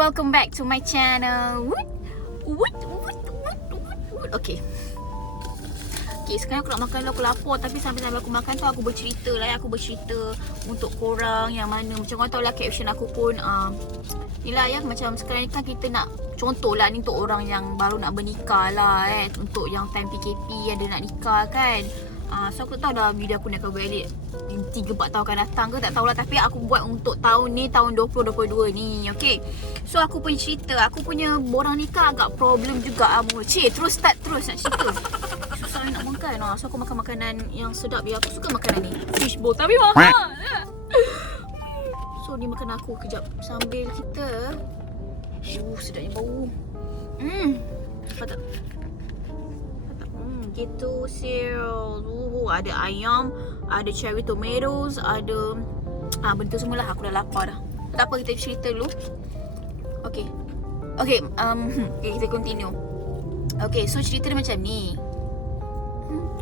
welcome back to my channel. Okay. Okay, sekarang aku nak makan dulu, aku lapar. Tapi sambil aku makan tu aku bercerita lah. Aku bercerita untuk korang yang mana. Macam korang tahu lah caption aku pun ni lah ya, macam sekarang ni kan kita nak, contoh lah ni untuk orang yang baru nak bernikah lah untuk yang time PKP ada nak nikah kan. So aku tak tahu dah video aku nak buat edit 3-4 tahun akan datang ke tak tahulah. Tapi aku buat untuk tahun ni, tahun 2022 ni. Okay, so aku punya cerita, aku punya borang nikah agak problem juga. Terus start terus nak cerita. Susah nak makan. So aku makan makanan yang sedap ya. Aku suka makanan ni, fishbowl tapi mahal. So ni makan aku kejap sambil kita sedapnya bau. Apa tak? Gitu cereal. Ada ayam, ada cherry tomatoes, ada benda tu semua lah. Aku dah lapar dah. Tak apa, kita cerita dulu. Okay, kita continue. Okay, so cerita dia macam ni.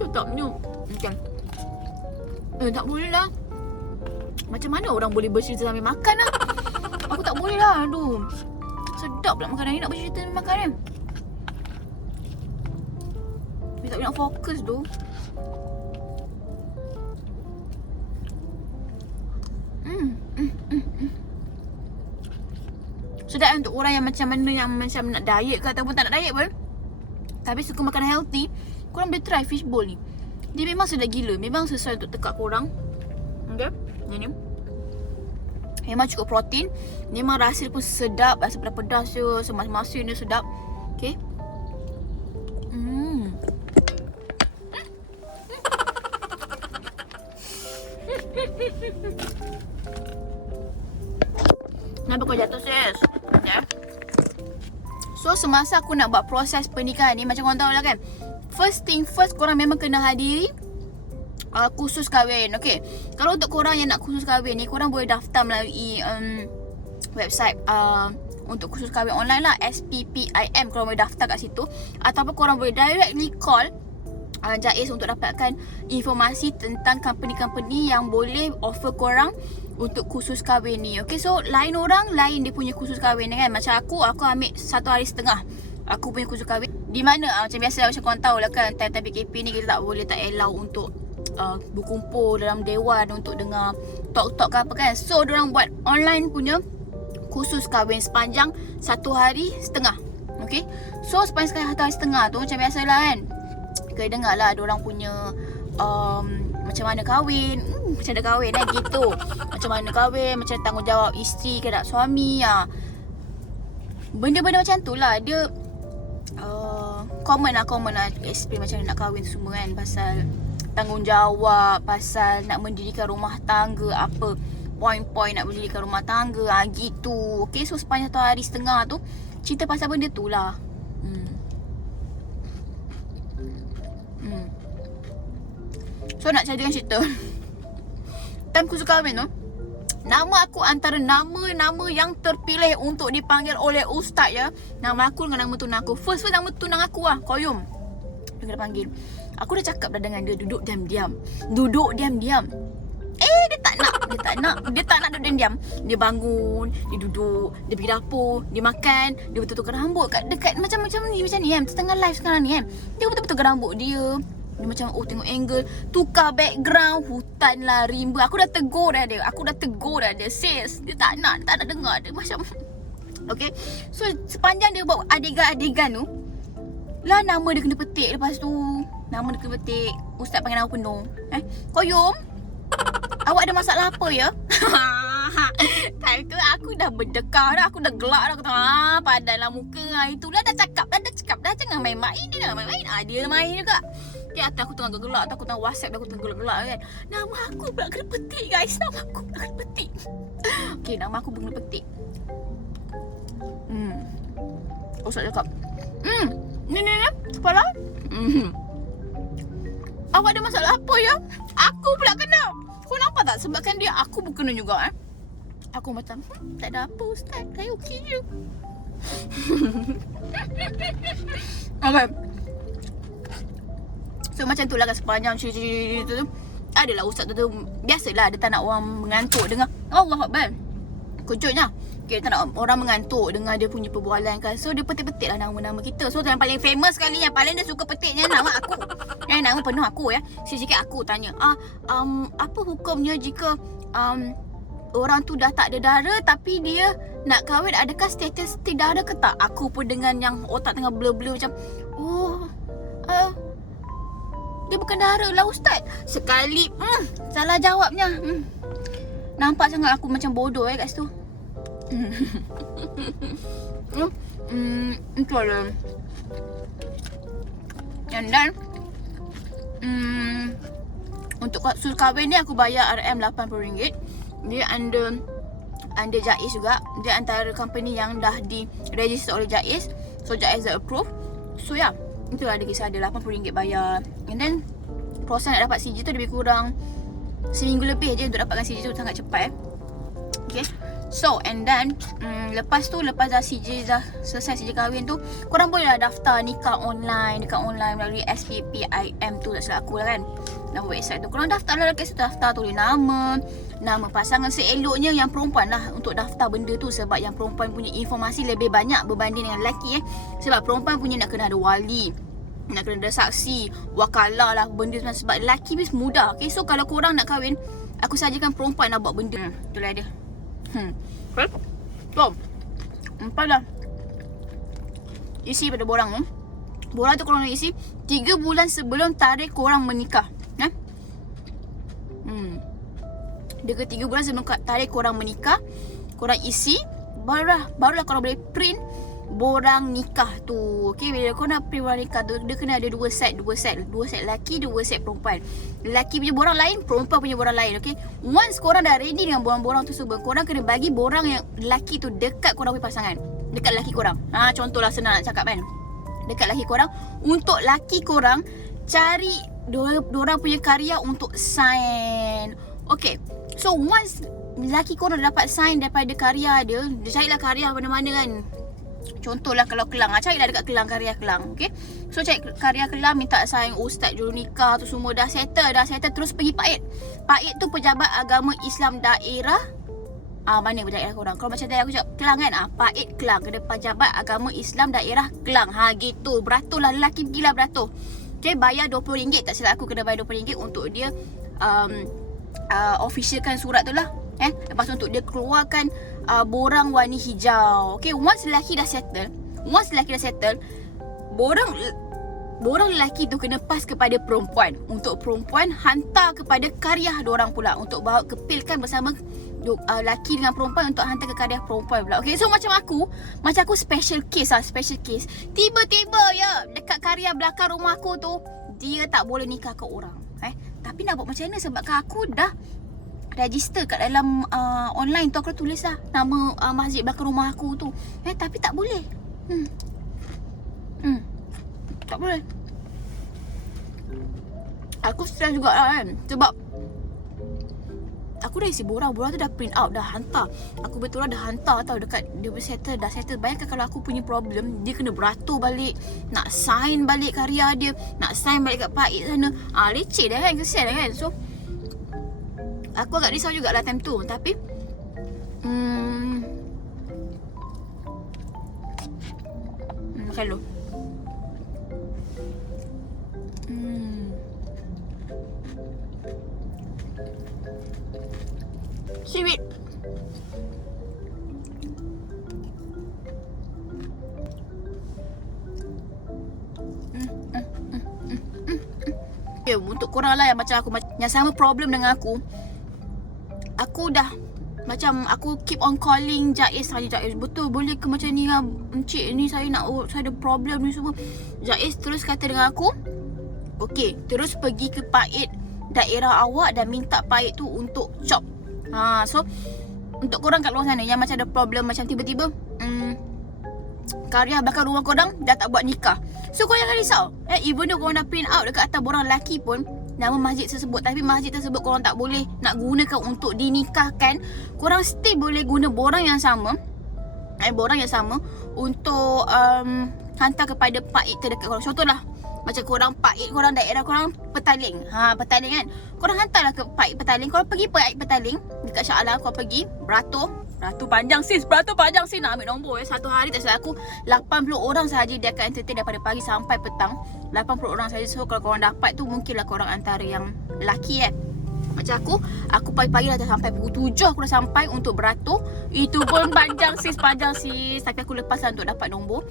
Sedapnya macam tak boleh lah. Macam mana orang boleh bercerita sambil makan lah? Aku tak boleh lah. Aduh, sedap pula makanan ni, nak bercerita sambil makan kan. Tak boleh nak fokus tu. Sedap untuk orang yang macam mana, yang macam nak diet ke ataupun tak nak diet pun, tapi suka makan healthy, korang boleh try fishbowl ni. Dia memang sedap gila. Memang sesuai untuk tekak korang. Okay, ni memang cukup protein. Memang rasa pun sedap. Rasa pedas je, semas-masin dia sedap. Okay. Kenapa kau jatuh sis? Ya. So semasa aku nak buat proses pernikahan ni, macam korang tahu lah kan, first thing first, korang memang kena hadiri kursus kahwin. Okay, kalau untuk korang yang nak kursus kahwin ni, korang boleh daftar melalui website untuk kursus kahwin online lah, SPPIM. Korang boleh daftar kat situ, ataupun korang boleh directly call Jais untuk dapatkan informasi tentang company-company yang boleh offer korang untuk kursus kahwin ni. Okay, so lain orang lain dia punya kursus kahwin kan. Macam aku ambil 1 hari setengah aku punya kursus kahwin. Di mana macam biasa, macam korang tahu lah kan, time-time PKP ni kita tak boleh, tak allow untuk berkumpul dalam dewan untuk dengar talk-talk ke apa kan. So diorang buat online punya kursus kahwin sepanjang 1 hari setengah. Okay, so sepanjang 1 hari setengah tu macam biasalah kan, kita dengar lah diorang punya macam mana kahwin, macam mana kahwin gitu. Macam mana kahwin, macam tanggungjawab isteri ke tak suami. Benda-benda macam tu lah. Dia common lah explain macam mana nak kahwin tu semua kan. Pasal tanggungjawab, pasal nak mendirikan rumah tangga, apa poin-poin nak mendirikan rumah tangga gitu. Okay, so sepanjang 1 hari setengah tu cerita pasal benda tu lah. So nak carikan cerita time kursus kahwin tu, nama aku antara nama-nama yang terpilih untuk dipanggil oleh ustaz ya. Nama aku dengan nama tunang aku. First nama tunang aku lah, Koyum. Dia kena panggil. Aku dah cakap dah dengan dia, duduk diam-diam. Dia tak nak duduk diam-diam. Dia bangun, dia duduk, dia pergi dapur, dia makan, dia betul-betul rambut dekat macam ni kan. Tengah live sekarang ni kan, dia betul-betul rambut dia. Dia macam tengok angle, tukar background, hutan lah, rimba. Aku dah tegur dah dia. Sis, dia tak nak dengar. Dia macam okay. So sepanjang dia buat adegan-adegan tu lah, nama dia kena petik. Lepas tu nama dia kena petik, ustaz panggil nama penuh. Koyum, awak ada masalah apa ya? Time tu aku dah berdekah dah, aku dah gelak dah. Aku kata padanlah muka. Itulah dah cakap dah, jangan main-main. Dia main juga. Okay, aku tengah gelak, aku tengah WhatsApp, aku tengah gelak kan. Nama aku pula kena petik guys. Okay, nama aku pun kena petik. Ustaz cakap ni kepala. Awak ada masalah apa ya? Aku pula kena. Kau nampak tak, sebabkan dia aku pun kena juga Aku macam tak ada apa ustaz, saya okey je. Okay, so macam tu lah kan, sepanjang cerita tu adalah ustaz tu biasalah dia tak nak orang mengantuk dengar. Allah Akbar. Kejutnya Okay, tak nak orang mengantuk dengar dia punya perbualan kan. So dia petik-petik lah nama-nama kita. So yang paling famous sekali, yang paling dia suka petiknya nama aku. Nama penuh aku ya. Sikit-sikit aku tanya, apa hukumnya jika orang tu dah tak ada dara tapi dia nak kahwin, adakah statistik dara ke tak? Aku pun dengan yang otak tengah blur-blur macam, dia bukan dara lah ustaz. Sekali salah jawabnya. Nampak sangat aku macam bodoh kat situ. Itu lah. And then untuk sus kahwin ni aku bayar RM80. Dia under JAIS juga. Dia antara company yang dah di register oleh JAIS. So JAIS dah approve. So ya, itulah dia kisah, ada RM80 bayar. And then proses nak dapat CG tu lebih kurang seminggu lebih je untuk dapatkan CG tu, sangat cepat Okay. So and then lepas dah CJ dah selesai CJ kahwin tu, korang boleh lah daftar nikah online dekat online melalui SPPIM tu, tak silap aku lah kan, nama website tu. Korang daftar lah dekat situ, daftar tulis nama pasangan. Seeloknya yang perempuan lah untuk daftar benda tu, sebab yang perempuan punya informasi lebih banyak berbanding dengan lelaki Sebab perempuan punya nak kena ada wali, nak kena ada saksi, wakalah lah benda tu. Sebab lelaki bis mudah. Okay, so kalau korang nak kahwin, aku sajakan perempuan nak buat benda. Itulah dia. Okay. So, empat dah isi pada borang tu. Borang tu korang nak isi 3 bulan sebelum tarikh korang menikah. Dia ke 3 bulan sebelum tarikh korang menikah, korang isi. Barulah korang boleh print borang nikah tu. Okay, bila kau nak print borang nikah tu, dia kena ada 2 set lelaki, 2 set perempuan. Lelaki punya borang lain, perempuan punya borang lain. Okay, once korang dah ready dengan borang-borang tu semua, korang kena bagi borang yang lelaki tu dekat korang punya pasangan, dekat lelaki korang. Contohlah senang nak cakap kan, dekat lelaki korang. Untuk lelaki korang, cari diorang punya karya untuk sign. Okay, so once lelaki korang dah dapat sign daripada karya dia carilah karya mana-mana kan. Contohlah kalau Kelang, carilah dekat Kelang, karya Kelang. Okay, so cari karya Kelang, minta sign ustaz juru nikah tu semua. Dah settle, terus pergi PAID. PAID tu Pejabat Agama Islam Daerah. Mana daerah korang? Kalau macam tadi aku cakap Kelang kan, PAID Kelang, kena Pejabat Agama Islam Daerah Kelang. Gitu, beratur lah, lelaki pergilah beratur. Okay, bayar RM20, tak silap aku kena bayar RM20 untuk dia officialkan surat tu lah. Lepas tu untuk dia keluarkan borang warna hijau. Okay, once lelaki dah settle, borang lelaki tu kena pas kepada perempuan. Untuk perempuan hantar kepada karya diorang pula, untuk bawa kepilkan bersama lelaki dengan perempuan untuk hantar ke karya perempuan pula. Okay, so macam aku special case. Tiba-tiba ya, dekat karya belakang rumah aku tu, dia tak boleh nikah ke orang. Tapi nak buat macam mana, sebab aku dah register kat dalam online tu, aku tulis lah nama masjid belakang rumah aku tu. Tapi tak boleh. Tak boleh. Aku stress juga lah kan, sebab aku dah isi borang tu dah print out, dah hantar. Aku betul lah dah hantar tau dekat dia dah settle. Bayangkan kalau aku punya problem, dia kena beratur balik, nak sign balik karya dia, nak sign balik kat PAID sana. Leceh dah kan, kesian dah kan. So aku agak risau jugalah time tu. Tapi kalau seaweed. Okay, untuk korang lah yang macam aku, yang sama problem dengan aku dah macam aku keep on calling JAIS, betul boleh ke macam ni lah encik ni, saya ada problem ni semua. JAIS terus kata dengan aku, okey, terus pergi ke PAID daerah awak dan minta PAID tu untuk chop. So untuk korang kat luar sana yang macam ada problem, macam tiba-tiba karya belakang rumah korang dah tak buat nikah, so korang jangan risau. Even though korang dah print out dekat atas borang lelaki pun nama masjid tersebut, tapi masjid tersebut korang tak boleh nak gunakan untuk dinikahkan, korang still boleh guna borang yang sama untuk hantar kepada PAID terdekat korang. Contohlah macam korang PAID korang daerah korang Petaling. Petaling kan, korang hantarlah ke PAID Petaling. Korang pergi PAID Petaling dekat Shah Alam, korang pergi beratur, Beratur panjang sis nak ambil nombor Satu hari tak silap aku 80 orang sahaja dia akan entertain daripada pagi sampai petang. 80 orang sahaja. So kalau korang dapat tu mungkinlah korang antara yang lucky Macam aku pagi-pagi dah sampai pukul 7 aku dah sampai untuk beratur. Itu pun panjang sis. Tapi aku lepas lah untuk dapat nombor.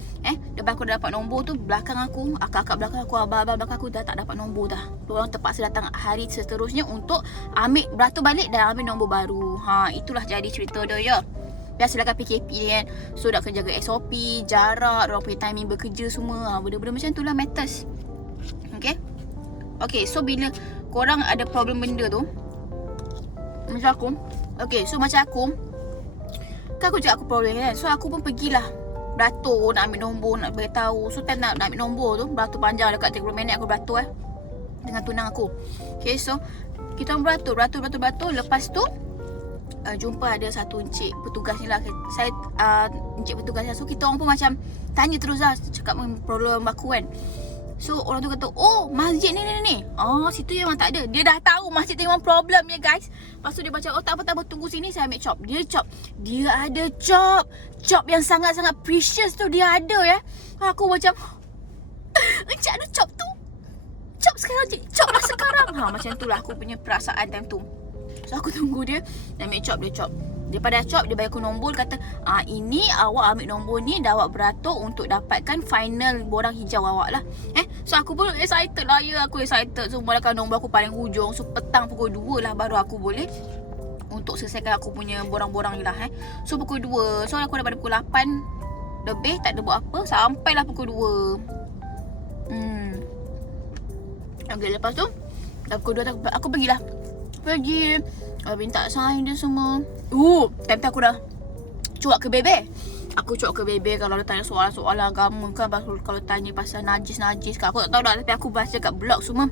Lepas aku dah dapat nombor tu, belakang aku, akak-akak belakang aku, abang-abang belakang aku dah tak dapat nombor dah. Diorang terpaksa datang hari seterusnya untuk ambil beratur balik dan ambil nombor baru. Itulah jadi cerita dia ya. Biasalah kan PKP ni kan. So nak kena jaga SOP, jarak, diorang punya timing bekerja semua. Benda-benda macam tu lah matters. Okay, so bila korang ada problem benda tu macam aku, macam aku kan aku cakap aku problem kan. So aku pun pergilah beratur, nak ambil nombor, nak beritahu. So time nak ambil nombor tu, beratur panjang dekat 30 minit aku beratur dengan tunang aku. Okay, so kita beratur. Lepas tu jumpa ada satu encik petugas ni lah. Saya encik petugas ni. So kita orang pun macam tanya terus lah, cakap problem aku kan. So orang tu kata, oh masjid ni. Situ memang tak ada. Dia dah tahu masjid tu memang problem ya guys. Lepas tu dia macam, oh tak apa, tunggu sini saya ambil chop. Dia ada chop yang sangat-sangat precious tu dia ada ya. Aku macam, encik ada chop tu. Chop sekarang cik, chop lah sekarang. Macam tu lah aku punya perasaan time tu. So aku tunggu dia ambil chop, dia chop. Daripada chop, dia bagi aku nombor, kata ini awak ambil nombor ni dan awak beratur untuk dapatkan final borang hijau awak lah. So aku pun excited lah ya. Aku excited. So mulakan nombor aku paling hujung. So petang pukul 2 lah baru aku boleh untuk selesaikan aku punya borang-borang ni lah. So pukul 2. So aku daripada pukul 8 lebih tak ada buat apa sampailah pukul 2. Okay, lepas tu dah pukul 2 aku pergilah. Minta sign dia semua. Time tu aku dah cuak ke bebe. Aku cuak ke bebe kalau dia tanya soalan-soalan agama kan. Kalau tanya pasal najis kan. Aku tak tahu dah. Tapi aku baca kat blog semua.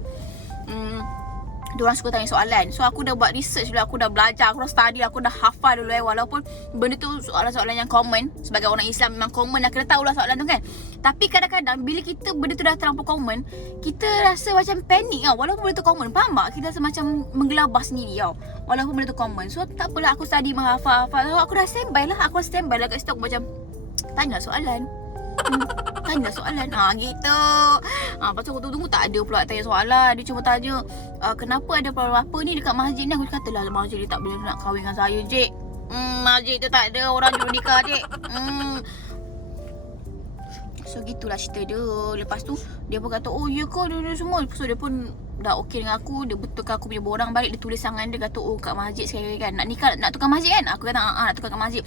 Diorang suka tanya soalan. So aku dah buat research dulu. Aku dah belajar. Aku dah study. Aku dah hafal dulu walaupun benda tu soalan-soalan yang common. Sebagai orang Islam memang common lah. Kena tahulah soalan tu kan. Tapi kadang-kadang bila kita benda tu dah terlampau common, kita rasa macam panik tau. Walaupun benda tu common. Faham tak? Kita rasa macam menggelabah sendiri tau. Walaupun benda tu common. So tak apalah, aku study menghafal-hafal. So, aku dah standby lah. Aku dah standby lah kat situ. Aku macam tanya soalan. Tanya soalan. Gitu. Lepas tu aku tunggu tak ada pula tanya soalan. Dia cuma tanya, kenapa ada problem apa ni dekat masjid ni. Aku kata lah, masjid ni tak boleh nak kahwin dengan saya cik. Masjid tu tak ada orang juru nikah cik. So gitulah cerita dia. Lepas tu dia pun kata, oh ya ke dia semua. So dia pun dah okey dengan aku. Dia betulkan aku punya borang balik. Dia tulis tangan dia kata, oh kat masjid sekali kan. Nak nikah, nak tukar masjid kan. Aku kata, nak tukar kat masjid.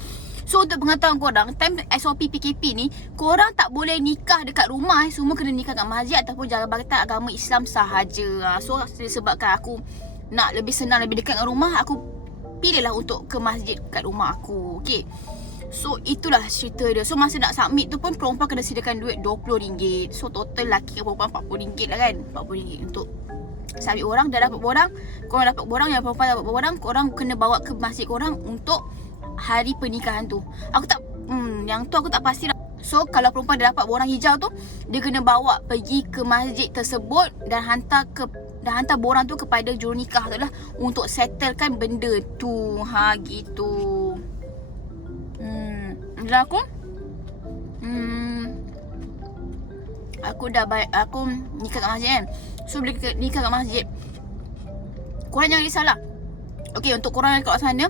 So untuk pengetahuan korang, time SOP PKP ni, korang tak boleh nikah dekat rumah. Semua kena nikah kat masjid ataupun jabatan agama Islam sahaja. So disebabkan aku nak lebih senang, lebih dekat dengan rumah, aku pilihlah untuk ke masjid kat rumah aku. Okay, so itulah cerita dia. So masa nak submit tu pun perempuan kena sediakan duit RM20. So total lelaki dengan perempuan RM40 lah kan. RM40 untuk submit orang. Dah dapat borang, korang dapat borang, yang perempuan dapat borang, korang kena bawa ke masjid korang untuk hari pernikahan tu. Aku tak yang tu aku tak pasti lah. So kalau perempuan dah dapat borang hijau tu, dia kena bawa pergi ke masjid tersebut dan hantar borang tu kepada jurunikah tu lah untuk settlekan benda tu. Gitu. Macam aku aku nikah kat masjid kan. So bila nikah kat masjid, korang jangan risaulah. Okay, untuk korang yang kat sana,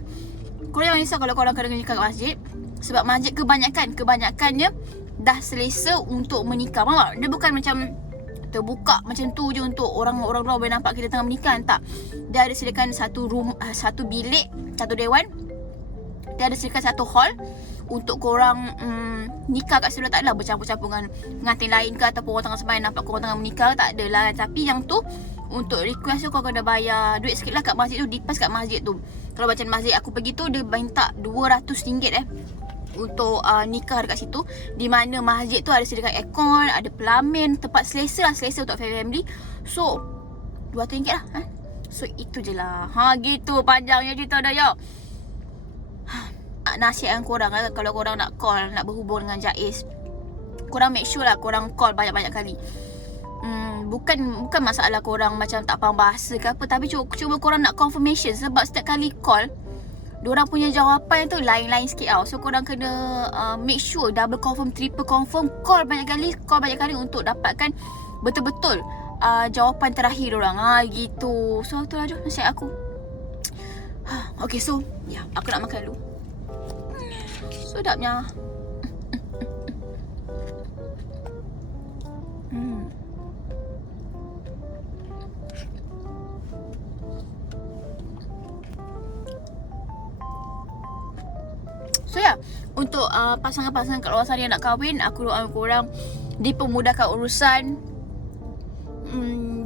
korang jangan risau kalau korang kena nikah kat masjid. Sebab masjid kebanyakannya dah selesa untuk menikah. Faham tak? Dia bukan macam terbuka macam tu je untuk orang-orang luar boleh nampak kita tengah menikah. Tak. Dia ada sediakan satu bilik, satu dewan. Dia ada sediakan satu hall untuk korang nikah kat situ. Tak adalah bercampur-campur dengan pengantin lain ke ataupun orang tengah sembahyang nampak korang tengah menikah. Tak adalah. Tapi yang tu untuk request tu kau kena bayar duit sikit lah kat masjid tu. Dipas kat masjid tu. Kalau macam masjid aku pergi tu, dia minta RM200 untuk nikah dekat situ. Di mana masjid tu ada sediakan aircon, ada pelamin, tempat selesa untuk family. So RM200 lah. So itu je lah. Gitu panjangnya cerita dah ya. Nasihat korang lah, kalau korang nak call, nak berhubung dengan Jaiz, korang make sure lah korang call banyak-banyak kali. Bukan masalah korang macam tak faham bahasa ke apa, tapi cuma korang nak confirmation. Sebab setiap kali call, diorang punya jawapan tu lain-lain sikit tau. So korang kena make sure, double confirm, triple confirm, call banyak kali untuk dapatkan betul-betul jawapan terakhir diorang. Gitu. So itulah je nasihat aku. Okay, so ya, aku nak makan dulu. Sedapnya. So ya, untuk pasangan-pasangan kat luar sana yang nak kahwin, aku doakan korang dipermudahkan urusan,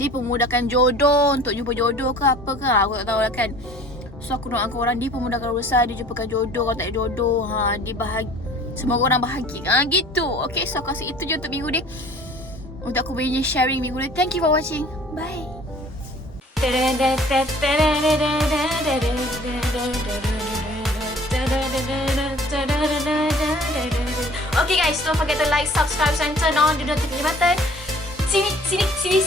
dipermudahkan jodoh, untuk jumpa jodoh ke apa ke, aku tak tahu lah kan. So aku doakan korang dipermudahkan urusan, dijumpakan jodoh. Kalau tak ada jodoh, semoga orang bahagia. Gitu. Okay, so aku rasa itu je untuk minggu ni, untuk aku punya sharing minggu ni. Thank you for watching. Bye. Okay guys, don't forget to like, subscribe and turn on the notification button. Sini.